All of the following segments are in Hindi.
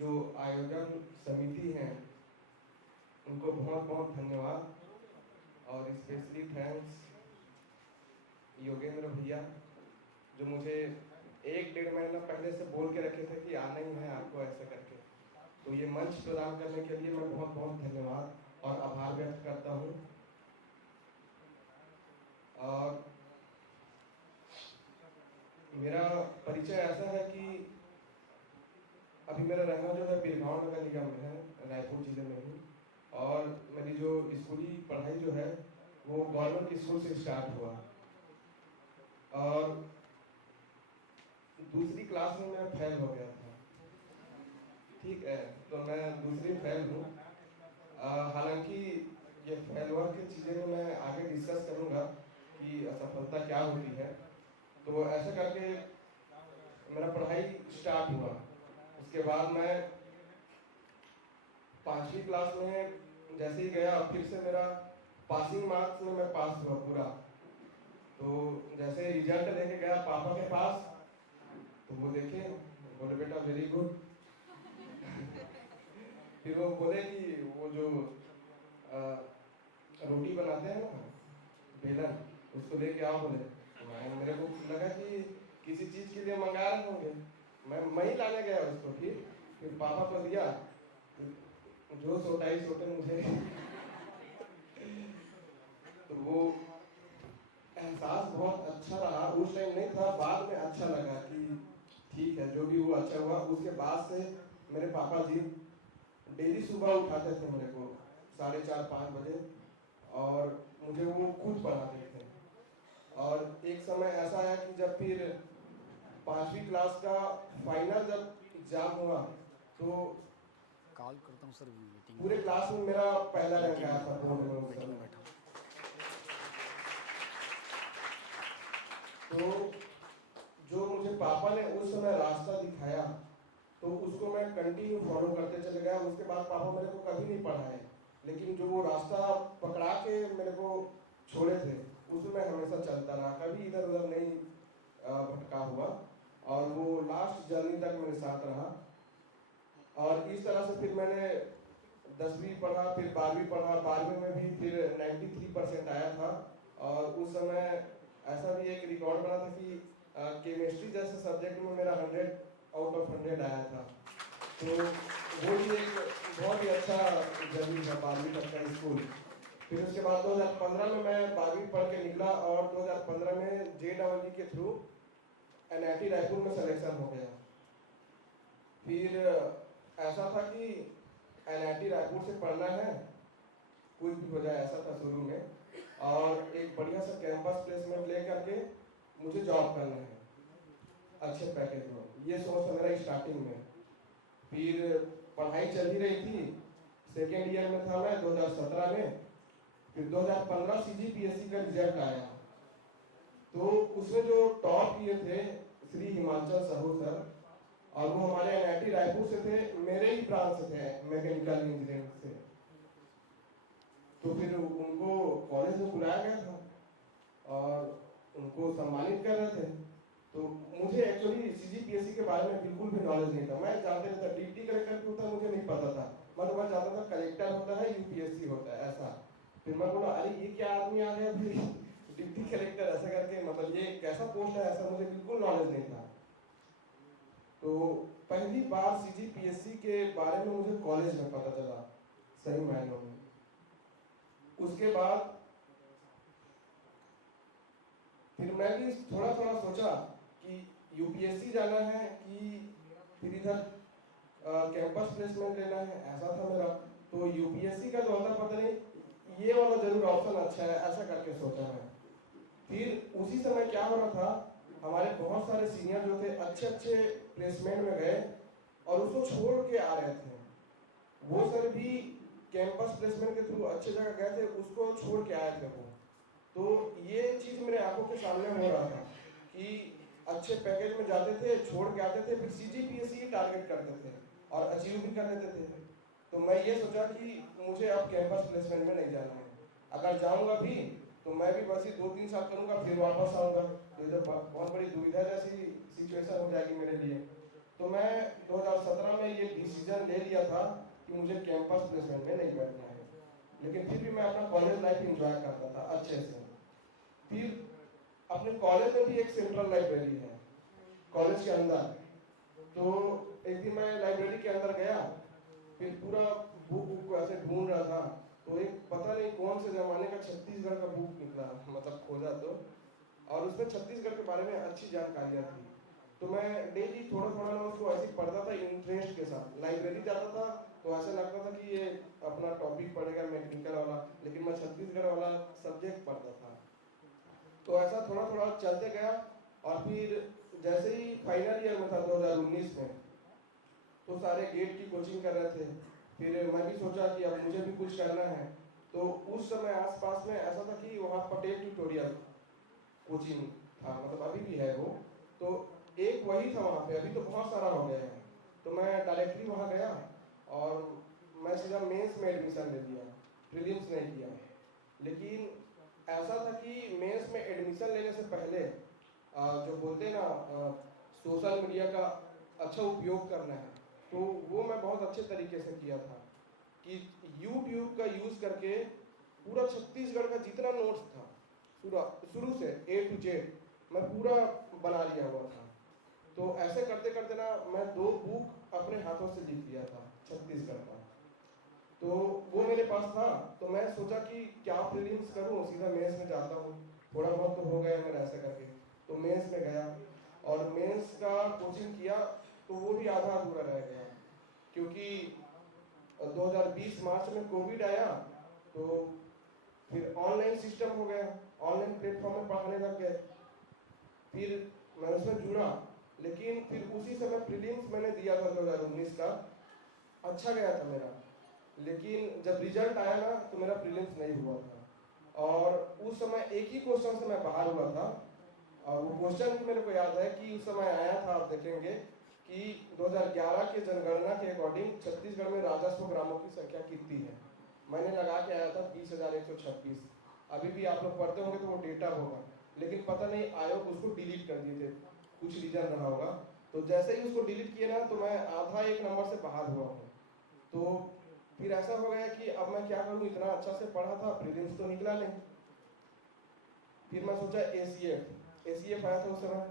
जो आयोजन समिति हैं उनको बहुत बहुत धन्यवाद, और स्पेशली थैंक्स योगेंद्र भैया जो मुझे 1-1.5 महीना पहले से बोल के रखे थे कि आना ही है आपको ऐसे करके। तो ये मंच प्रदान करने के लिए मैं बहुत बहुत धन्यवाद और आभार व्यक्त करता हूँ। और मेरा परिचय ऐसा है कि अभी मेरा रहना जो है बिरगांव नगर निगम में है, रायपुर जिले में ही। और मेरी जो स्कूली पढ़ाई जो है वो गवर्नमेंट स्कूल से स्टार्ट हुआ, और दूसरी क्लास में मैं फेल हो गया था। ठीक है, तो मैं दूसरी फेल हूँ। हालांकि ये फेल हुआ की चीज़ें मैं आगे डिस्कस करूँगा कि असफलता क्या होती है। तो ऐसा करके मेरा पढ़ाई स्टार्ट हुआ। उसके बाद मैं 5वीं क्लास में जैसे ही गया, फिर से मेरा पासिंग मार्क्स में मैं पास हुआ पूरा। तो जैसे रिजल्ट लेके गया पापा के पास, तो वो देखे, बोले बेटा वेरी गुड। फिर वो बोले कि वो जो रोटी बनाते हैं ना बेलन, उसको लेके आओ बोले। मेरे को लगा कि किसी चीज के लिए मंगा रहे होंगे, मैं ही लाने गया उसको। फिर पापा को दिया, जो सोटाई सोटे मुझे। तो वो एहसास बहुत अच्छा रहा। उस टाइम नहीं था, बाद में अच्छा लगा कि ठीक है जो भी हुआ अच्छा हुआ। उसके बाद से मेरे पापा जी डेली सुबह उठाते थे मेरे को 4:30-5 बजे, और मुझे वो खुद पढ़ाते थे। और एक समय ऐसा आया कि जब फिर 5वीं क्लास का फाइनल जब एग्जाम हुआ, तो कॉल करता हूँ सर, मीटिंग पूरे क्लास में मेरा पहला रैंक आया था बोर्ड में उस मीटिंग में समय। बैठा हूँ। तो जो मुझे पापा ने उस समय रास्ता दिखाया, तो उसको मैं कंटिन्यू फॉलो करते चले गया। उसके बाद पापा मेरे को कभी नहीं पढ़ाए, लेकिन जो वो रास्ता पकड़ा के मेरे को छोड़े थे, उसमें मैं हमेशा चलता रहा, कभी इधर उधर नहीं भटका हुआ। और वो लास्ट जर्नी तक मेरे साथ रहा। और इस तरह से फिर मैंने 10वीं पढ़ा, फिर 12वीं पढ़ा। 12वीं में भी फिर 93% आया था। और उस समय ऐसा भी एक रिकॉर्ड बना था कि केमिस्ट्री जैसे सब्जेक्ट में मेरा 100/100 आया था। तो वो भी एक बहुत ही अच्छा जर्नी था 12वीं तक का स्कूल। फिर उसके बाद 2015 में मैं 12वीं पढ़ के निकला, और 2015 में JEE के थ्रू NIT रायपुर में सिलेक्शन हो गया। फिर ऐसा था कि NIT रायपुर से पढ़ना है, कुछ भी हो जाए, ऐसा था शुरू में। और एक बढ़िया सा कैंपस प्लेसमेंट लेकर के मुझे जॉब करना है अच्छे पैकेज में, ये सोच था मेरा स्टार्टिंग में। फिर पढ़ाई चल ही रही थी, सेकेंड ईयर में था मैं 2017 में। फिर 2015 CGPSC का रिजल्ट आया, तो उसमें जो टॉप किए थे श्री हिमांचल साहू सर, और वो हमारे NIT रायपुर से थे, मेरे ही ब्रांच से थे, मैकेनिकल इंजीनियरिंग से। तो फिर उनको कॉलेज में बुलाया गया था और उनको सम्मानित कर रहे थे। तो मुझे एक्चुअली CGPSC के बारे में बिल्कुल भी नॉलेज नहीं था। मैं जानते नहीं था डिप्टी कलेक्टर क्या होता है, मुझे नहीं पता था। मैं जानता था कलेक्टर होता है, UPSC होता है, ऐसा। फिर मैं बोला अरे ये क्या आदमी आ गया फिर डिप्टी कलेक्टर ऐसा करके, मतलब ये कैसा पोस्ट है, ऐसा मुझे बिल्कुल नॉलेज नहीं था। तो पहली बार CGPSC के बारे में मुझे कॉलेज में पता चला, सही मायनों में। उसके बाद फिर मैं भी थोड़ा थोड़ा सोचा कि UPSC जाना है कि फिर इधर कैंपस प्लेसमेंट लेना है, ऐसा था मेरा। तो UPSC का जो होता पता नहीं, ये वाला जरूर ऑप्शन अच्छा है, ऐसा करके सोचा मैं। फिर उसी समय क्या हो रहा था, हमारे बहुत सारे सीनियर जो थे अच्छे अच्छे प्लेसमेंट में गए और उसको छोड़ के आ रहे थे। वो सर भी कैंपस प्लेसमेंट के थ्रू अच्छे जगह गए थे, उसको छोड़ के आए थे वो। तो ये चीज मेरे आंखों के सामने हो रहा था कि अच्छे पैकेज में जाते थे, छोड़ के आते थे, फिर CGPSC ही टारगेट करते थे और अचीव भी कर लेते थे। तो मैं ये सोचा कि मुझे अब कैंपस प्लेसमेंट में नहीं जाना है। अगर जाऊंगा भी तो मैं भी बस ही 2-3 साल करूंगा, फिर वापस आऊंगा। तो इधर बहुत बड़ी दुविधा जैसी सिचुएशन हो जाएगी मेरे लिए। तो मैं 2017 में ये डिसीजन ले लिया था कि मुझे कैंपस प्लेसमेंट में नहीं बैठना है, लेकिन फिर भी मैं अपना कॉलेज लाइफ एंजॉय करता था अच्छे से। फिर अपने कॉलेज में भी एक सेंट्रल लाइब्रेरी है कॉलेज के अंदर, तो एक दिन मैं लाइब्रेरी के अंदर गया, फिर पूरा बुक को ऐसे ढूंढ रहा था, तो एक पता नहीं कौन से जमाने का छत्तीसगढ़ का बुक निकला, मतलब खोजा तो, और उसमें छत्तीसगढ़ के बारे में अच्छी जानकारियाँ थी। तो मैं डेली थोड़ा थोड़ा ना उसको ऐसे पढ़ता था इंटरेस्ट के साथ। लाइब्रेरी जाता था तो ऐसा लगता था कि ये अपना टॉपिक पढ़ेगा मैकेनिकल वाला, लेकिन मैं छत्तीसगढ़ वाला सब्जेक्ट पढ़ता था। तो ऐसा थोड़ा थोड़ा चलते गया, और फिर जैसे ही फाइनल ईयर में था 2019 में, तो सारे गेट की कोचिंग कर रहे थे। फिर मैं भी सोचा कि अब मुझे भी कुछ करना है। तो उस समय आसपास में ऐसा था कि वहाँ पटेल ट्यूटोरियल कोचिंग था, मतलब अभी भी है वो, तो एक वही था वहाँ पे, अभी तो बहुत सारा हो गया है। तो मैं डायरेक्टली वहाँ गया और मैं सीधा मेंस में एडमिशन ले लिया, प्रीलिम्स नहीं किया। लेकिन ऐसा था कि मेंस में एडमिशन लेने से पहले जो बोलते हैं ना सोशल मीडिया का अच्छा उपयोग करना है, तो वो मैं बहुत अच्छे तरीके से किया था कि यूट्यूब का यूज़ करके पूरा छत्तीसगढ़ का जितना नोट्स था शुरू से A to Z मैं पूरा बना लिया हुआ था। तो ऐसे करते करते ना मैं 2 बुक अपने हाथों से लिख दिया था छत्तीसगढ़ का, तो वो मेरे पास था। तो मैं सोचा कि क्या प्रीलिम्स करूं, सीधा मेंस में जाता हूं, थोड़ा बहुत तो हो गया मेरा ऐसा करके। तो मेंस में गया और मेंस का कोचिंग किया, तो वो भी आधा अधूरा रह गया क्योंकि 2020 मार्च में कोविड आया, तो फिर ऑनलाइन सिस्टम हो गया, ऑनलाइन प्लेटफॉर्म में पढ़ाने लग गए। फिर मैं उसमें जुड़ा, लेकिन फिर उसी समय प्रीलिम्स मैंने दिया था 2019 का, अच्छा गया था मेरा। लेकिन जब रिजल्ट आया ना तो मेरा प्रीलिम्स नहीं हुआ था, और उस समय एक ही क्वेश्चन से मैं बाहर हुआ था। और वो क्वेश्चन भी मेरे को याद है कि उस समय आया था, आप देखेंगे कि 2011 के जनगणना के अकॉर्डिंग छत्तीसगढ़ में राजस्व ग्रामों की संख्या कितनी है। मैंने लगा के आया था 20,126। अभी भी आप लोग पढ़ते होंगे तो वो डेटा होगा, लेकिन पता नहीं आयोग उसको डिलीट कर दिए थे, कुछ रीजन रहा होगा। तो जैसे ही उसको डिलीट किए ना, तो मैं आधा एक नंबर से बाहर हुआ हूँ। तो फिर ऐसा हो गया कि अब मैं क्या करूँ, इतना अच्छा से पढ़ा था, प्रीलिम्स तो निकला नहीं। फिर मैं सोचा ACF आया था उस समय,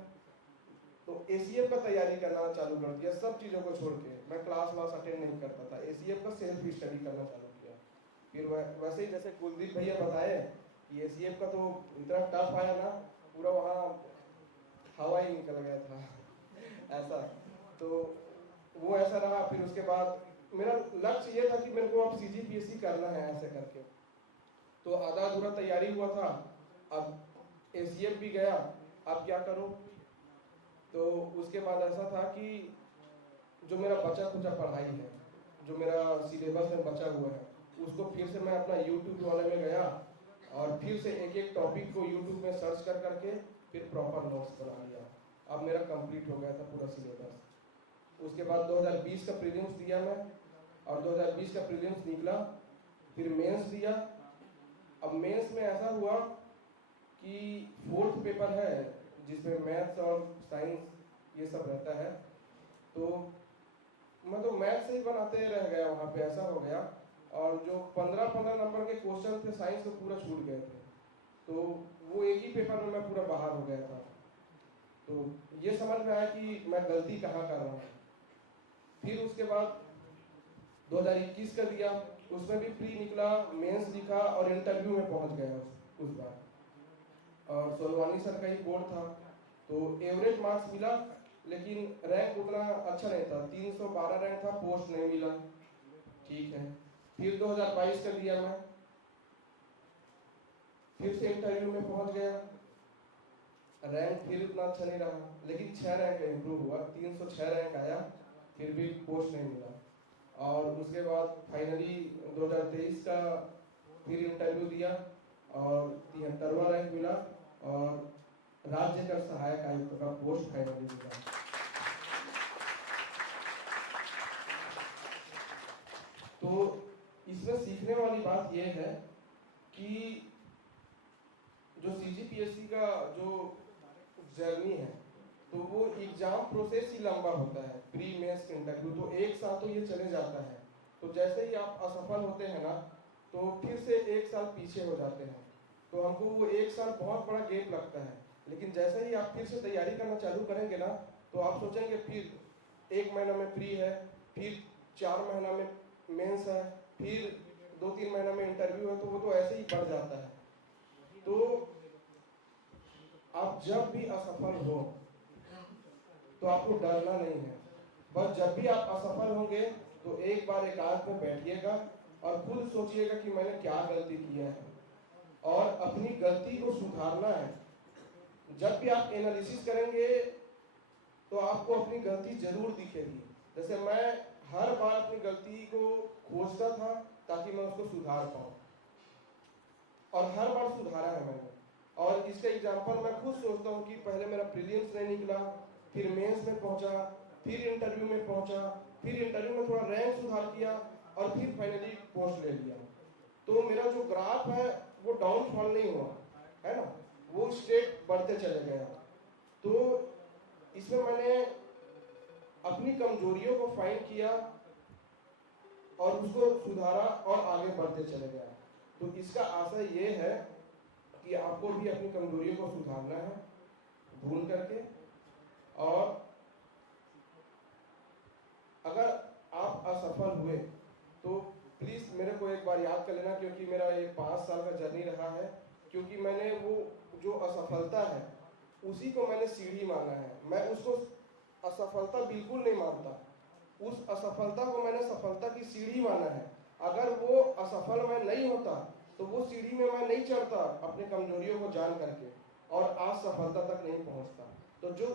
तो ACF का तैयारी करना चालू कर दिया, सब चीज़ों को छोड़ के। मैं क्लास अटेंड नहीं करता था, ACF का सेल्फ स्टडी करना चालू किया। फिर वैसे ही जैसे कुलदीप भैया बताए कि ACF का तो इतना टफ आया ना, पूरा वहाँ हवा ही निकल गया था ऐसा। तो वो ऐसा रहा। फिर उसके बाद मेरा लक्ष्य ये था कि मेरे को अब CGPSC करना है ऐसे करके, तो आधा अधूरा तैयारी हुआ था। अब ACF भी गया, अब क्या करूं। तो उसके बाद ऐसा था कि जो मेरा बचा खुचा पढ़ाई है, जो मेरा सिलेबस में बचा हुआ है, उसको फिर से मैं अपना YouTube वाले में गया और फिर से एक एक टॉपिक को YouTube में सर्च कर करके फिर प्रॉपर नोट्स बना लिया। अब मेरा कंप्लीट हो गया था पूरा सिलेबस। उसके बाद 2020 का प्रीलिम्स दिया मैं, और 2020 का प्रीलिम्स निकला, फिर मेंस दिया। अब मेंस में ऐसा हुआ कि 4th पेपर है जिसमें मैथ्स और साइंस ये सब रहता है, तो मैं तो मैथ्स से ही बनाते रह गया वहाँ पे, ऐसा हो गया। और जो 15-15 नंबर के क्वेश्चन थे साइंस के, पूरा छूट गए थे, तो वो एक ही पेपर में मैं पूरा बाहर हो गया था। तो ये समझ में आया कि मैं गलती कहाँ कर रहा हूँ। फिर उसके बाद 2021 का दिया, उसमें भी प्री निकला, मेंस लिखा और इंटरव्यू में पहुंच गया उस बार। और सोलवानी सर का ही बोर्ड था, तो एवरेज मार्क्स मिला, लेकिन रैंक उतना अच्छा नहीं था, 312 रैंक था, पोस्ट नहीं मिला। ठीक है, फिर 2022 का दिया मैं, फिर से इंटरव्यू में पहुंच गया, रैंक फिर उतना अच्छा नहीं रहा, लेकिन 6 रैंक इम्प्रूव हुआ, 306 रैंक आया, फिर भी पोस्ट नहीं मिला। और उसके बाद फाइनली 2023 का फिर इंटरव्यू दिया और 73वां रैंक मिला, और राज्य कर सहायक आयुक्त का पोस्ट फाइनली मिला। तो इसमें सीखने वाली बात यह है कि जो CGPSC का जो जर्नी है, तो वो एग्जाम प्रोसेस ही लंबा होता है, प्री मेंस इंटरव्यू, तो एक साल तो ये चले जाता है। तो जैसे ही आप असफल होते हैं ना, तो फिर से एक साल पीछे हो जाते हैं, तो हमको वो एक साल बहुत बड़ा गैप लगता है। लेकिन जैसे ही आप फिर से तैयारी करना चालू करेंगे ना, तो आप सोचेंगे फिर 1 महीना में प्री है, फिर 4 महीना में मेंस है, फिर 2-3 महीना में इंटरव्यू है, तो वो तो ऐसे ही बढ़ जाता है। तो आप जब भी असफल हो तो आपको डरना नहीं है, बस जब भी आप असफल होंगे तो एक बार एकांत में बैठिएगा और खुद सोचिएगा कि मैंने क्या गलती किया है और अपनी गलती को सुधारना है। जब भी आप एनालिसिस करेंगे तो आपको अपनी गलती जरूर दिखेगी। जैसे मैं हर बार अपनी गलती को खोजता था ताकि मैं उसको सुधार पाऊँ, और हर बार सुधारा है मैंने। और इसका एग्जाम्पल मैं खुद सोचता हूँ कि पहले मेरा प्रीलिम्स नहीं निकला, फिर मेंस में पहुंचा, फिर इंटरव्यू में पहुंचा, फिर इंटरव्यू में थोड़ा रैंक सुधार किया और फिर फाइनली पोस्ट ले लिया। तो मेरा जो ग्राफ है वो डाउनफॉल नहीं हुआ है ना, वो स्टेट बढ़ते चले गया। तो इसमें मैंने अपनी कमजोरियों को फाइंड किया और उसको सुधारा और आगे बढ़ते चले गया। तो इसका आशय ये है कि आपको भी अपनी कमजोरियों को सुधारना है ढूंढ करके, और अगर आप असफल हुए तो प्लीज मेरे को एक बार याद कर लेना, क्योंकि मेरा ये 5 साल का जर्नी रहा है। क्योंकि मैंने वो जो असफलता है उसी को मैंने सीढ़ी माना है, मैं उसको असफलता बिल्कुल नहीं मानता। उस असफलता को मैंने सफलता की सीढ़ी माना है। अगर वो असफल मैं नहीं होता तो वो सीढ़ी में मैं नहीं चढ़ता अपने कमजोरियों को जान करके, और आज सफलता तक नहीं पहुंचता। तो जो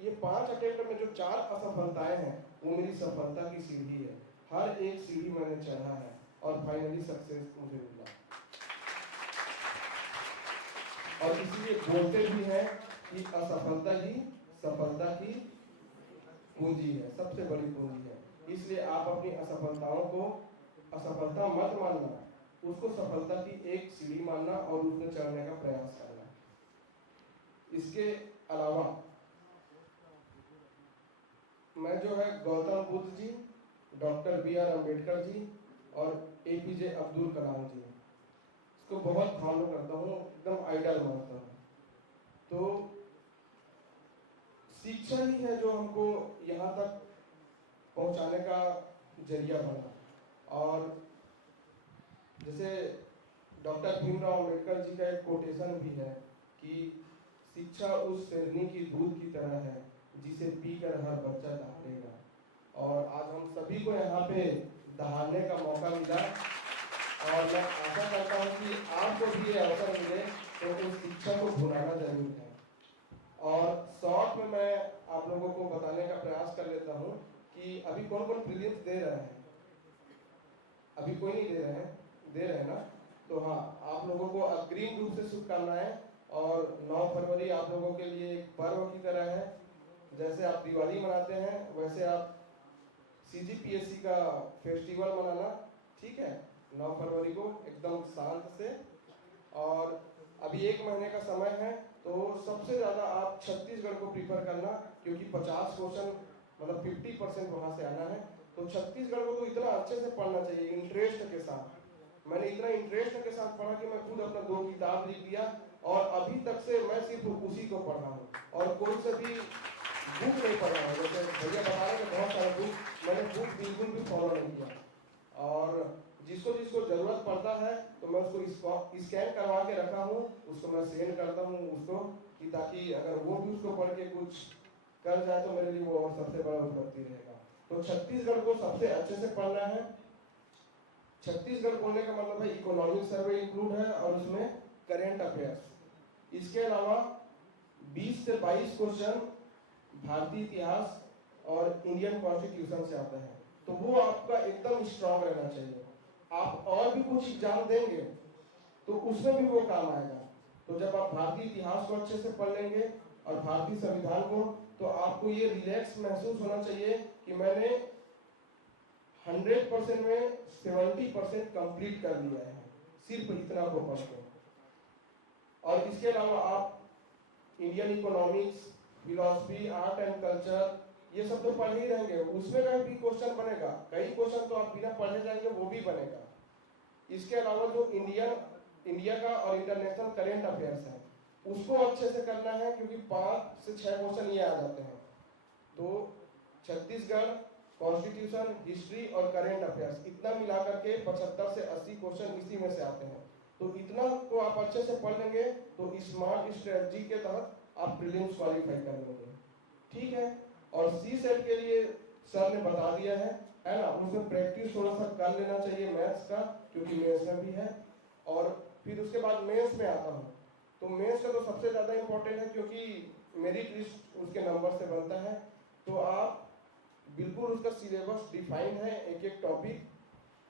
ये 5 अटेम्प्ट में जो 4 असफलताएं हैं वो मेरी सफलता की सीढ़ी है। हर एक सीढ़ी मैंने चढ़ा है और फाइनली सक्सेस मुझे मिला। और इसीलिए बोलते भी हैं कि असफलता ही सफलता की पूंजी है, सबसे बड़ी पूंजी है। इसलिए आप अपनी असफलताओं को असफलता मत मानना, उसको सफलता की एक सीढ़ी मानना और उसमें चढ़ने का प्रयास करना। इसके अलावा मैं जो है गौतम बुद्ध जी, डॉक्टर बी.आर. अम्बेडकर जी और APJ अब्दुल कलाम जी इसको बहुत फॉलो करता हूँ, एकदम आइडल मानता हूँ। तो शिक्षा ही है जो हमको यहाँ तक पहुँचाने का जरिया बना। और जैसे डॉक्टर भीमराव अम्बेडकर जी का एक कोटेशन भी है कि शिक्षा उस शेरनी की दूध की तरह है जिसे पीकर हर बच्चा दहाड़ेगा। और आज हम सभी को यहाँ पे दहाड़ने का मौका मिला, और मैं आशा करता हूँ कि आपको भी ये अवसर मिले तो उस शिक्षा को भुलाना जरूर है। और शॉर्ट में मैं आप लोगों को बताने का प्रयास कर लेता हूँ कि अभी कौन कौन प्रीलिम्स दे रहे हैं। अभी कोई नहीं दे रहे हैं, दे रहे हैं ना? तो हाँ, आप लोगों को अग्रिम रूप से शुभकामनाएं। और 9 फरवरी आप लोगों के लिए एक पर्व की तरह है। जैसे आप दिवाली मनाते हैं वैसे आप CGPSC का फेस्टिवल मनाना, ठीक है? 9 फरवरी को एकदम शांत से। और अभी 1 महीने का समय है, तो सबसे ज़्यादा आप छत्तीसगढ़ को प्रीफर करना, क्योंकि 50 क्वेश्चन मतलब 50% वहाँ से आना है। तो छत्तीसगढ़ को तो इतना अच्छे से पढ़ना चाहिए, इंटरेस्ट के साथ। मैंने इतना इंटरेस्ट के साथ पढ़ा कि मैं खुद अपना 2 किताब लिख दिया, और अभी तक से मैं सिर्फ उसी को पढ़ रहा हूँ और कोई से भी बुक नहीं पढ़ रहा हूँ। जैसे भैया बता रहे हैं बहुत सारे बुक, मैंने बुक बिल्कुल भी फॉलो नहीं किया। और जिसको जिसको जरूरत पड़ता है तो मैं उसको स्कैन करवा के रखा हूँ, उसको मैं सेंड करता हूँ उसको, कि ताकि अगर वो भी उसको पढ़ के कुछ कर जाए तो मेरे लिए वो और सबसे बड़ा उपलब्धि रहेगा। तो छत्तीसगढ़ को सबसे अच्छे से पढ़ना है। छत्तीसगढ़ बोलने का मतलब है इकोनॉमिक सर्वे इंक्लूड है और उसमें करेंट अफेयर्स। इसके अलावा 20 से 22 क्वेश्चन भारतीय इतिहास और इंडियन कॉन्स्टिट्यूशन से आता है, तो वो आपका एकदम स्ट्रांग रहना चाहिए। आप और भी कुछ एग्जाम देंगे तो उसमें भी वो काम आएगा। तो जब आप भारतीय इतिहास को अच्छे से पढ़ लेंगे और भारतीय संविधान को, तो आपको ये रिलैक्स महसूस होना चाहिए कि मैंने 100% में 70% कंप्लीट कर लिया है, सिर्फ इतना को पढ़ के। और इसके अलावा आप Indian economics, philosophy, art and culture, ये सब तो पढ़ ही रहेंगे, उसमें का भी क्वेश्चन बनेगा, कई क्वेश्चन तो आप बिना पढ़े जाएंगे वो भी बनेगा। इसके अलावा जो इंडिया का और इंटरनेशनल करेंट अफेयर्स है उसको अच्छे से करना है, क्योंकि 5 से 6 क्वेश्चन ये आ जाते हैं। तो छत्तीसगढ़, कॉन्स्टिट्यूशन, हिस्ट्री और करेंट अफेयर्स इतना मिलाकर के 75 से 80 क्वेश्चन इसी में से आते हैं। तो इतना को आप अच्छे से पढ़ लेंगे तो स्मार्ट स्ट्रेटजी के तहत आप प्रीलिम्स क्वालिफाई कर लेंगे, ठीक है। और सी सेट के लिए सर ने बता दिया है ना, उसमें प्रैक्टिस थोड़ा सा कर लेना चाहिए मैथ्स का, क्योंकि मेंस में भी है। और फिर उसके बाद मेंस में आता हूँ, तो मेंस का तो सबसे ज़्यादा इम्पोर्टेंट है, क्योंकि मेरिट लिस्ट उसके नंबर से बनता है। तो आप बिल्कुल उसका सिलेबस डिफाइन है, एक एक टॉपिक,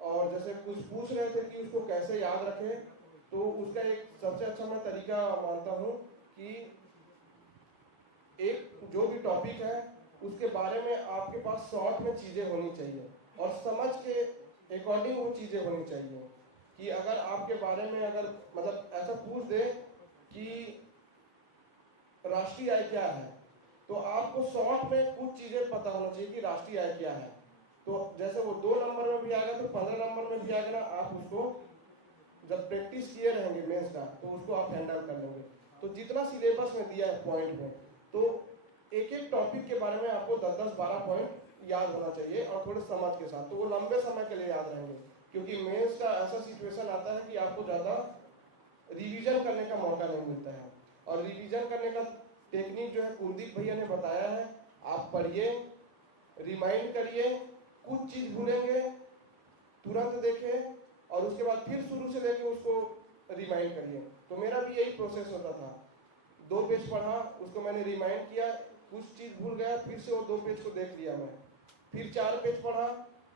और जैसे कुछ पूछ रहे थे कि उसको कैसे याद रखें, तो उसका एक सबसे अच्छा मैं तरीका मानता हूँ कि एक जो भी टॉपिक है उसके बारे में आपके पास शॉर्ट में चीज़ें होनी चाहिए और समझ के अकॉर्डिंग वो चीज़ें होनी चाहिए। कि अगर आपके बारे में अगर मतलब ऐसा पूछ दे कि राष्ट्रीय आय क्या है, तो आपको शॉर्ट में कुछ चीज़ें पता होना चाहिए कि राष्ट्रीय आय क्या है। तो जैसे वो 2 नंबर में भी आएगा तो 15 नंबर में भी आएगा ना, आप उसको जब प्रैक्टिस किए रहेंगे मेंस का तो उसको आप हैंडल कर लेंगे। तो जितना सिलेबस में दिया है पॉइंट में, तो एक एक टॉपिक के बारे में आपको 10-10-12 पॉइंट याद होना चाहिए और थोड़े समझ के साथ, तो वो लंबे समय के लिए याद रहेंगे। क्योंकि मेंस का ऐसा सिचुएशन आता है कि आपको ज़्यादा रिवीजन करने का मौका नहीं मिलता है, और रिवीजन करने का टेक्निक जो है कुलदीप भैया ने बताया है। आप पढ़िए, रिमाइंड करिए, कुछ चीज़ भूलेंगे तुरंत देखें और उसके बाद फिर शुरू से लेके उसको रिमाइंड करिए। तो मेरा भी यही प्रोसेस होता था, 2 पेज पढ़ा, उसको मैंने रिमाइंड किया, कुछ चीज़ भूल गया, फिर से वो 2 पेज को देख लिया मैं, फिर 4 पेज पढ़ा,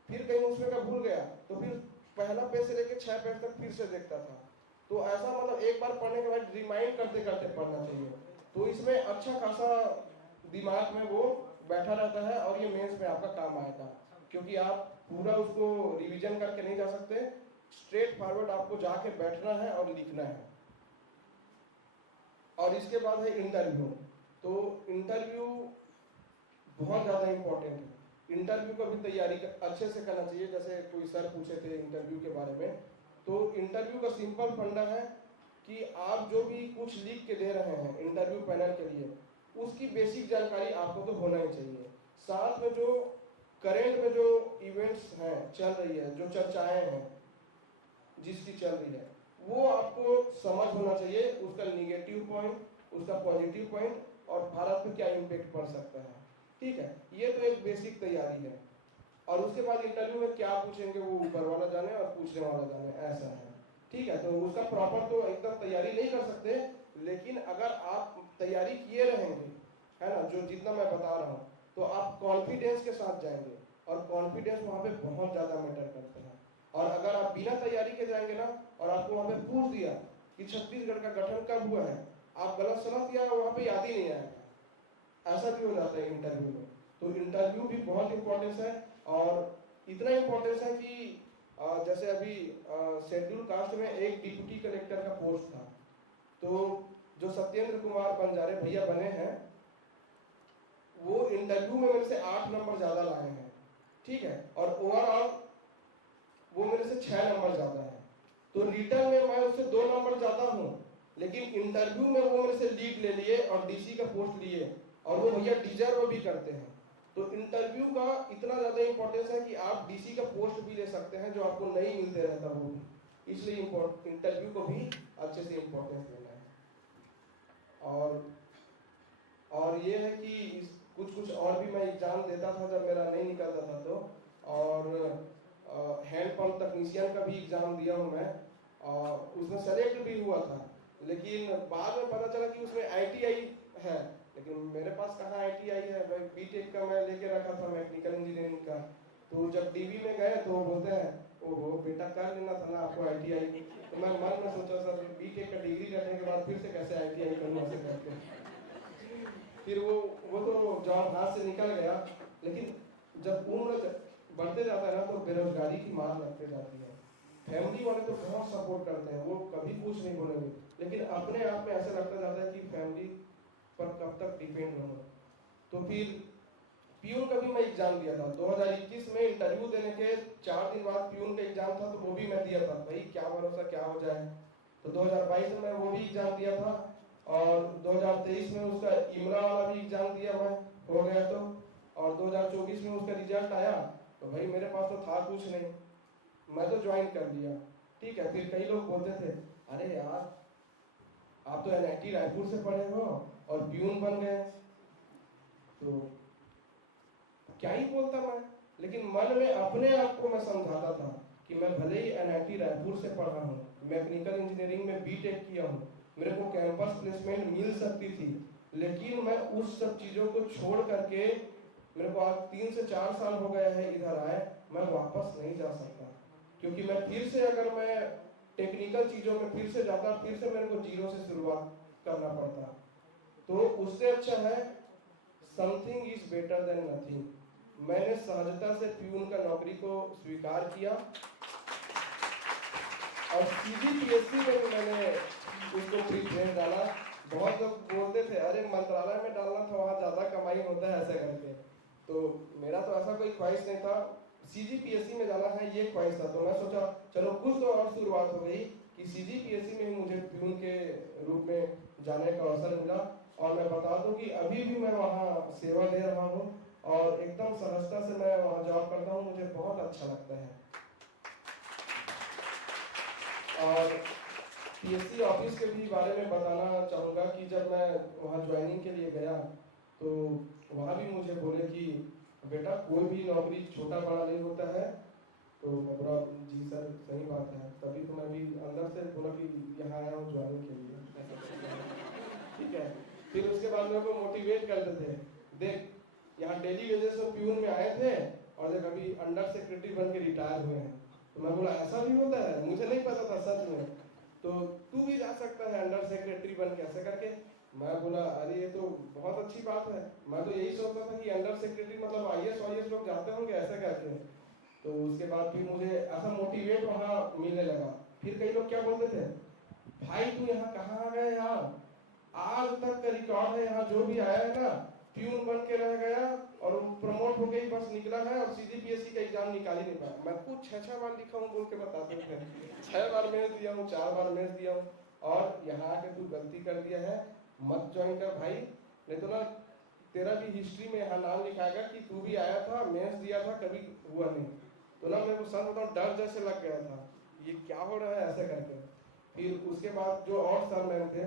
फिर कहीं उसमें का भूल गया तो फिर पहला पेज से लेके 6 पेज तक फिर से देखता था। तो ऐसा मतलब एक बार पढ़ने के बाद रिमाइंड करते करते पढ़ना चाहिए, तो इसमें अच्छा खासा दिमाग में वो बैठा रहता है और ये मेंस में आपका काम आएगा। क्योंकि आप पूरा उसको रिवीजन करके नहीं जा सकते, स्ट्रेट फॉरवर्ड आपको जाके बैठना है और लिखना है। और इसके बाद है इंटरव्यू। तो इंटरव्यू बहुत ज़्यादा इम्पोर्टेंट है, इंटरव्यू का भी तैयारी अच्छे से करना चाहिए। जैसे कोई सर पूछे थे इंटरव्यू के बारे में, तो इंटरव्यू का सिंपल फंडा है कि आप जो भी कुछ लिख के दे रहे हैं इंटरव्यू पैनल के लिए, उसकी बेसिक जानकारी आपको तो होना ही चाहिए। साथ में जो करेंट में जो इवेंट्स हैं, चल रही है, जो चर्चाएं हैं जिसकी चल रही है, वो आपको समझ होना चाहिए, उसका निगेटिव पॉइंट, उसका पॉजिटिव पॉइंट और भारत पे क्या इम्पेक्ट पड़ सकता है, ठीक है। ये तो एक बेसिक तैयारी है। और उसके बाद इंटरव्यू में क्या पूछेंगे वो ऊपर वाला जाने और पूछने वाला जाने, ऐसा है, ठीक है। तो उसका प्रॉपर तो एकदम तैयारी नहीं कर सकते, लेकिन अगर आप तैयारी किए रहेंगे, है ना, जो जितना मैं बता रहा हूँ, तो आप कॉन्फिडेंस के साथ जाएंगे, और कॉन्फिडेंस वहाँ पे बहुत ज़्यादा मैटर करता है। और अगर आप बिना तैयारी के जाएंगे ना, और आपको वहाँ पे पूछ दिया कि छत्तीसगढ़ का गठन कब हुआ है, आप गलत समझ दिया, वहाँ पे याद ही नहीं आएगा, ऐसा भी हो जाता है इंटरव्यू में। तो इंटरव्यू भी बहुत इंपॉर्टेंस है, और इतना इंपॉर्टेंस है कि जैसे अभी शेड्यूल कास्ट में एक डिप्टी कलेक्टर का पोस्ट था, तो जो सत्येंद्र कुमार बंजारे भैया बने हैं, वो इंटरव्यू में मेरे से 8 नंबर ज़्यादा लाए हैं, ठीक है। और ओवरऑल वो मेरे से 6 नंबर ज़्यादा है। तो रिटर्न में मैं उससे 2 नंबर ज़्यादा हूँ, लेकिन इंटरव्यू में वो मेरे से लीड ले लिए और डीसी का पोस्ट लिए, और वो भैया डिजर्व भी करते हैं। तो इंटरव्यू का इतना ज़्यादा इंपॉर्टेंस है कि आप डीसी का पोस्ट भी ले सकते हैं, जो आपको नहीं मिलते रहता वो भी। इसलिए इंटरव्यू को भी अच्छे से इम्पोर्टेंस देना है। और ये है कि कुछ और भी मैं एग्ज़ाम देता था जब मेरा नहीं निकलता था तो, और हैंडपम्प तकनीशियन का भी एग्ज़ाम दिया हूँ मैं, और उसमें सेलेक्ट भी हुआ था। लेकिन बाद में पता चला कि उसमें ITI है, लेकिन मेरे पास कहाँ ITI है भाई, बीटेक का मैं लेके रखा था, मैकेनिकल इंजीनियरिंग का। तो जब DV में गए तो बोलते हैं, ओहो बेटा कर लेना था ना आपको ITI। तो मैं मन में सोचा सर बीटेक का डिग्री करने के बाद फिर से कैसे ITI करूँ, ऐसे करके फिर वो तो जॉब हाथ से निकल गया। लेकिन जब उम्र बढ़ते जाता है ना, तो बेरोजगारी की मार लगते जाती है। फैमिली वाले तो बहुत सपोर्ट करते हैं, वो कभी कुछ नहीं बोलेंगे, लेकिन अपने आप में ऐसा लगता जाता है कि फैमिली पर कब तक डिपेंड रहूँ। तो फिर प्यून का भी मैं एग्जाम दिया था 2021 में। इंटरव्यू देने के 4 दिन बाद प्यून का एग्जाम था, तो वो भी मैं दिया था। भाई क्या भरोसा क्या हो जाए। तो 2022 में मैं वो भी एग्जाम दिया था, और 2023 में उसका इमरा वाला भी एग्जाम दिया मैं, हो गया तो। और 2024 में उसका रिजल्ट आया, तो भाई मेरे पास तो था कुछ नहीं, मैं तो ज्वाइन कर लिया। ठीक है, फिर कई लोग बोलते थे अरे यार आप तो NIT रायपुर से पढ़े हो और प्यून बन गए, तो क्या ही बोलता मैं। लेकिन मन में अपने आप को मैं समझाता था कि मैं भले ही NIT रायपुर से पढ़ा हूँ, मैकेनिकल इंजीनियरिंग में B.Tech किया हूँ, मेरे को कैंपस प्लेसमेंट मिल सकती थी, लेकिन मैं उस सब चीज़ों को छोड़ करके, मेरे को आज 3 से 4 साल हो गए हैं इधर आए, मैं वापस नहीं जा सकता। क्योंकि मैं फिर से, अगर मैं टेक्निकल चीज़ों में फिर से जाता, फिर से मेरे को जीरो से शुरुआत करना पड़ता। तो उससे अच्छा है something is better than nothing. मैंने सहजता से प्यून का नौकरी को स्वीकार किया, और CGPSC में भी मैंने उसको प्रीफरेंस डाला। बहुत लोग बोलते थे अरे मंत्रालय में डालना था, वहाँ ज़्यादा कमाई होता है ऐसे करके, तो मेरा तो ऐसा कोई ख्वाहिश नहीं था। CGPSC में जाना है ये ख्वाहिश था। तो मैं सोचा चलो कुछ तो और शुरुआत हो गई कि CGPSC में ही मुझे प्यून के रूप में जाने का अवसर मिला। और मैं बता दूं कि अभी भी मैं वहाँ सेवा दे रहा हूँ, और एकदम सहजता से मैं वहाँ जॉब करता हूँ, मुझे बहुत अच्छा लगता है। और PSC ऑफिस के भी बारे में बताना चाहूँगा कि जब मैं वहाँ ज्वाइनिंग के लिए गया, तो वहाँ भी मुझे बोले कि बेटा कोई भी नौकरी छोटा बड़ा नहीं होता है। तो मैं बोला जी सर सही बात है, तभी तो मैं भी अंदर से बोला कि यहाँ आया हूँ ज्वाइनिंग के लिए। ठीक है, फिर उसके बाद मेरे को मोटिवेट करते थे, देख यहाँ डेली वेजेस में प्यून में आए थे, और देख अभी अंडर सेक्रेटरी बन के रिटायर हुए हैं। तो मैं बोला ऐसा भी होता है, मुझे नहीं पता था सच में, तो तू भी जा सकता है अंडर सेक्रेटरी बन के, ऐसे करके। मैं बोला अरे ये तो बहुत अच्छी बात है, मैं तो यही सोचता था कि अंडर सेक्रेटरी मतलब IAS लोग जाते होंगे ऐसे करके। तो उसके बाद फिर मुझे ऐसा मोटिवेट वहाँ मिलने लगा। फिर कई लोग क्या बोलते थे, भाई तू यहाँ कहाँ आ गया यार, आज तक का रिकॉर्ड है यहाँ जो भी आया है ना, प्यून बन के रह गया और प्रमोट हो गई, बस निकला है, और CGPSC का एग्जाम निकाल ही नहीं पाया। मैं कुछ 6 बार लिखा हूँ बोल के बताते थे, 6 बार मेंस दिया हूँ, 4 बार मेंस दिया हूँ, और यहाँ आके तू गलती कर दिया है, मत ज्वाइन कर भाई, नहीं तो ना तेरा भी हिस्ट्री में यहाँ नाम लिखाएगा कि तू भी आया था, मेंस दिया था, कभी हुआ नहीं। तो ना मेरे को सर बताऊँ डर जैसे लग गया था, ये क्या हो रहा है ऐसे करके। फिर उसके बाद जो और सर मैम थे,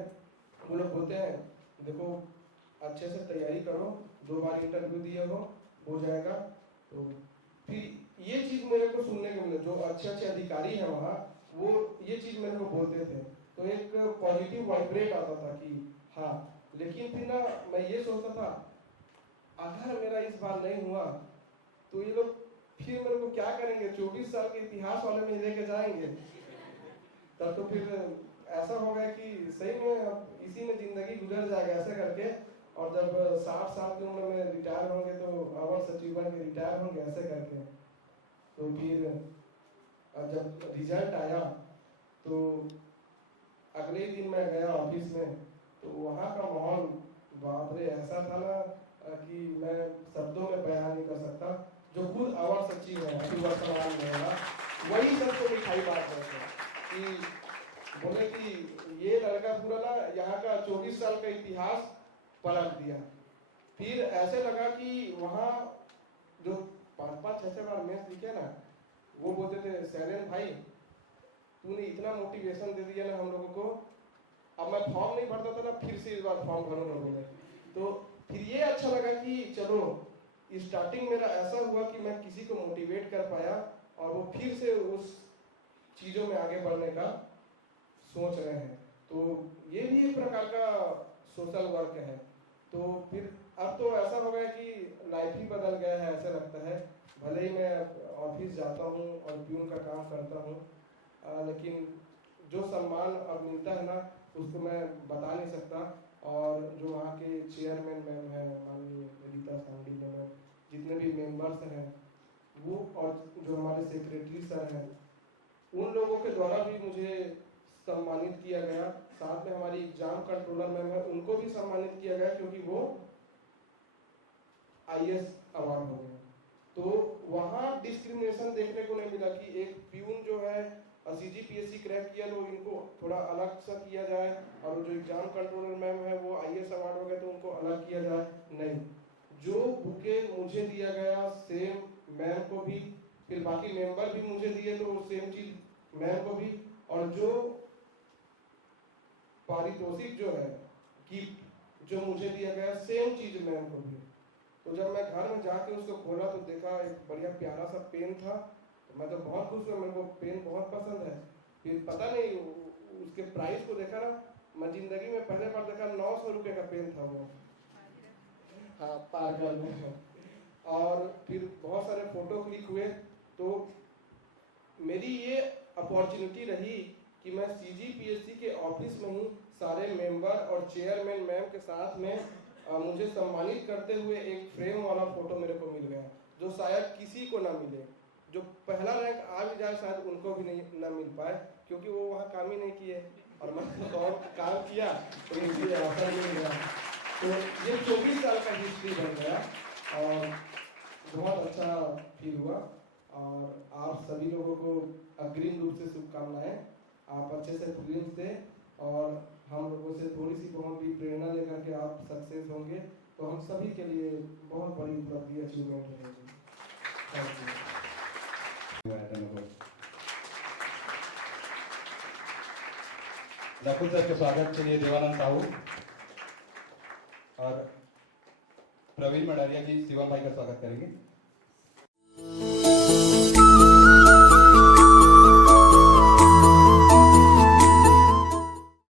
वो लोग बोलते हैं देखो अच्छे से तैयारी करो, 2 बार इंटरव्यू दिए हो जाएगा। तो फिर ये चीज़ मेरे को सुनने को मिले, जो अच्छे अच्छे अधिकारी हैं वहाँ, वो ये चीज़ मेरे को बोलते थे, तो एक पॉजिटिव वाइब्रेट आता था कि हाँ। लेकिन फिर ना मैं ये सोचता था अगर मेरा इस बार नहीं हुआ तो ये लोग फिर मेरे को क्या करेंगे, 24 साल के इतिहास वाले में लेके जाएंगे। तब तो फिर ऐसा होगा कि सही में अब इसी में जिंदगी गुजर जाएगा ऐसे करके। और जब 60 साल की उम्र में रिटायर होंगे तो अवर सचिव बन के रिटायर होंगे ऐसे करके। तो फिर जब रिजल्ट आया तो अगले दिन मैं गया ऑफिस में, तो वहाँ का माहौल बाप रे ऐसा था ना कि मैं शब्दों में बयान नहीं कर सकता। जो खुद अवर सचिव है अभी वर्तमान में है, वही सबको मिठाई बात करते हैं कि बोले कि ये लड़का पूरा ना यहाँ का 24 साल का इतिहास पलट दिया। फिर ऐसे लगा कि वहाँ जो 5-5, 6 बार मैच लिखे ना, वो बोलते थे शैलेंद्र भाई तूने इतना मोटिवेशन दे दिया ना हम लोगों को, अब मैं फॉर्म नहीं भरता था ना, फिर से इस बार फॉर्म भरूंगा बोले। तो फिर ये अच्छा लगा कि चलो स्टार्टिंग मेरा ऐसा हुआ कि मैं किसी को मोटिवेट कर पाया, और वो फिर से उस चीज़ों में आगे बढ़ने का सोच रहे हैं। तो ये भी एक प्रकार का सोशल वर्क है। तो फिर अब तो ऐसा हो गया कि लाइफ ही बदल गया है ऐसे लगता है। भले ही मैं ऑफिस जाता हूँ और प्यून का काम करता हूँ, लेकिन जो सम्मान अब मिलता है ना उसको मैं बता नहीं सकता। और जो वहाँ के चेयरमैन मैम हैं माननीय रीता सांडी मैम, जितने भी मेंबर्स हैं वो, और जो हमारे सेक्रेटरी सर हैं, उन लोगों के द्वारा भी मुझे सम्मानित किया गया। साथ में हमारी एग्जाम कंट्रोलर मैम है, उनको भी सम्मानित किया गया, क्योंकि वो IAS अवार्ड हो गया। तो वहाँ डिस्क्रिमिनेशन देखने को नहीं मिला कि एक प्यून जो है CGPSC क्रैक किया तो इनको थोड़ा अलग सा किया जाए, और जो एग्जाम कंट्रोलर मैम है वो IAS अवार्ड हो गया तो उनको अलग किया जाए। नहीं, जो बुके मुझे दिया गया सेम मैम को भी, फिर बाकी मेंबर भी मुझे दिए तो सेम चीज मैम को भी, और जो पारितोषिक जो है कि जो मुझे दिया गया सेम चीज मैम को भी। तो जब मैं घर में जाके उसको खोला तो देखा एक बढ़िया प्यारा सा पेन था, तो मैं तो बहुत खुश हुआ, मेरे को पेन बहुत पसंद है। फिर पता नहीं उसके प्राइस को देखा ना, मैं जिंदगी में पहले बार देखा 900 रुपये का पेन था वो, हाँ पार्कर में। और फिर बहुत सारे फोटो क्लिक हुए। तो मेरी ये अपॉर्चुनिटी रही कि मैं CGPSC के ऑफिस में ही सारे मेंबर और चेयरमैन मैम के साथ में मुझे सम्मानित करते हुए एक फ्रेम वाला फोटो मेरे को मिल गया, जो शायद किसी को ना मिले। जो पहला रैंक आ भी जाए शायद उनको भी नहीं ना मिल पाए, क्योंकि वो वहाँ काम ही नहीं किए और मैं तो और काम किया तो मुझे अवसर मिल गया। तो ये 24 साल का हिस्ट्री बन गया और बहुत अच्छा फील हुआ। और आप सभी लोगों को अग्रिम रूप से शुभकामनाएं। आप अच्छे से प्रीलिम्स दें और हम लोगों से थोड़ी सी बहुत भी प्रेरणा लेकर के आप सक्सेस होंगे तो हम सभी के लिए बहुत बड़ी उपलब्धि अचीवमेंट रहेगी। Thank you. नकुल सर के स्वागत के लिए देवानंद साहू और प्रवीण मडारिया जी शिवम भाई का स्वागत करेंगे।